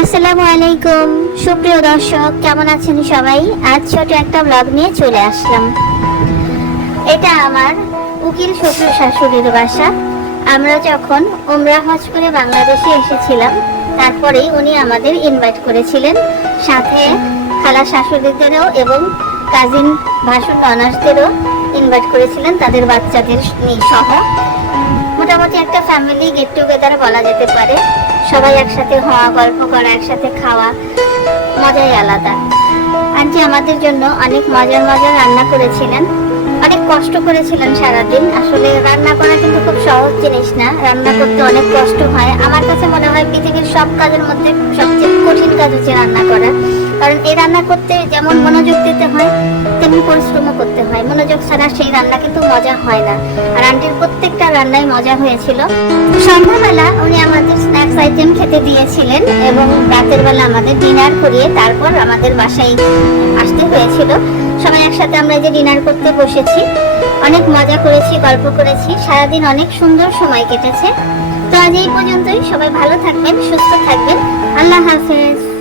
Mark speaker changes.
Speaker 1: আসসালামু আলাইকুম। সুপ্রিয় দর্শক, কেমন আছেন সবাই? আজ ছোট একটা ব্লগ নিয়ে চলে আসলাম। এটা আমার উকিল শ্বশুর শাশুড়ির বাসা। আমরা যখন উমরা হজ করে বাংলাদেশে এসেছিলাম, তারপরেই উনি আমাদের ইনভাইট করেছিলেন। সাথে খালা শাশুড়িদেরও এবং কাজিন ভাসুন ননাসদেরও ইনভাইট করেছিলেন, তাদের বাচ্চাদের সহ। মোটামুটি একটা ফ্যামিলি গেট টুগেদার বলা যেতে পারে। সবাই একসাথে হওয়া, গল্প করা, একসাথে খাওয়া, মজাই আলাদা। আন্টি আমাদের জন্য অনেক মজার মজার রান্না করেছিলেন। অনেক কষ্ট করেছিলেন সারাদিন। আসলে রান্না করা কিন্তু খুব সহজ জিনিস না। রান্না করতে অনেক কষ্ট হয়। আমার কাছে মনে হয় পৃথিবীর সব কাজের মধ্যে সবচেয়ে কঠিন কাজ হচ্ছে রান্না করা। কারণ এই রান্না করতে যেমন মনোযোগ দিতে হয়, তেমনি পরিশ্রমও করতে হয়। মনোযোগ ছাড়া সেই রান্না কিন্তু মজা হয় না। আর আন্টির প্রত্যেকটা রান্নায় মজা হয়েছিল। সন্ধ্যাবেলা উনি আমাদের স্ন্যাক্স আইটেম খেতে দিয়েছিলেন এবং রাতের বেলা আমাদের ডিনার করিয়ে তারপর আমাদের বাসায় আসতে হয়েছিল। সবাই একসাথে আমরা যে ডিনার করতে বসেছি, অনেক মজা করেছি, গল্প করেছি। সারাদিন অনেক সুন্দর সময় কেটেছে। তো আজ এই পর্যন্তই। সবাই ভালো থাকবেন, সুস্থ থাকবেন। আল্লাহ হাফেজ।